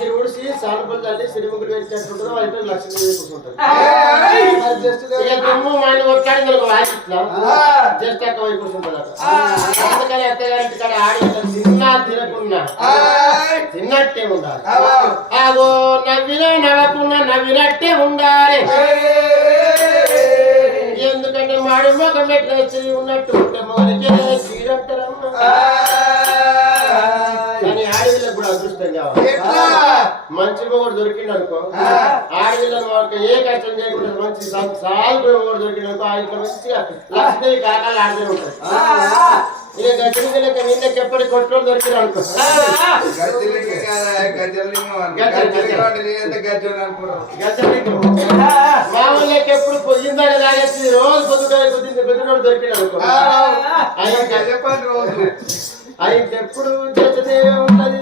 వాకిలి ఊడిసి సానుపల్లి తల్లి సిరిముగ్గులు వేసినట్టుంటుందో అయితే లక్ష్మీ కూర్చుంటారు దుమ్ము మైన కొట్టాడు మనకు వాకిట్లా జస్ట్ అక్క వైపు కూర్చుంటుంది అందుకని అత్తగారింటి కాడ ఆడి తిన్నా తినకున్నా తిన్నట్టే ఉండాలి అగో నవ్వినా నవ్వకున్నా నవ్వినట్టే ఉండాలి ఎందుకంటే మాడి మొగం పెట్టి ఉన్నట్టు ఉంటే మొగలికే చీరంటారమ్మా కానీ ఆడవిళ్ళకు కూడా అదృష్టం కావాలి మంచి మొగడు దొరికింది అనుకో ఆడవిళ్ళకు ఏ కష్టం చేయకుండా మంచి సాగు మొగడు దొరికింది అనుకో ఆ ఇంట్లో మంచిగా లక్ష్మీ కాకాలు ఆడనే ఉంటుంది ఇక గజలింగ నిన్నకి ఎప్పటి కొట్టులో దొరికింది అనుకో మామూలుకి ఎప్పుడు పొయ్యిందాక తాగేసి రోజు పొద్దునోడు దొరికింది అనుకో ఆయన ఎప్పుడు చేస్తే ఉంటది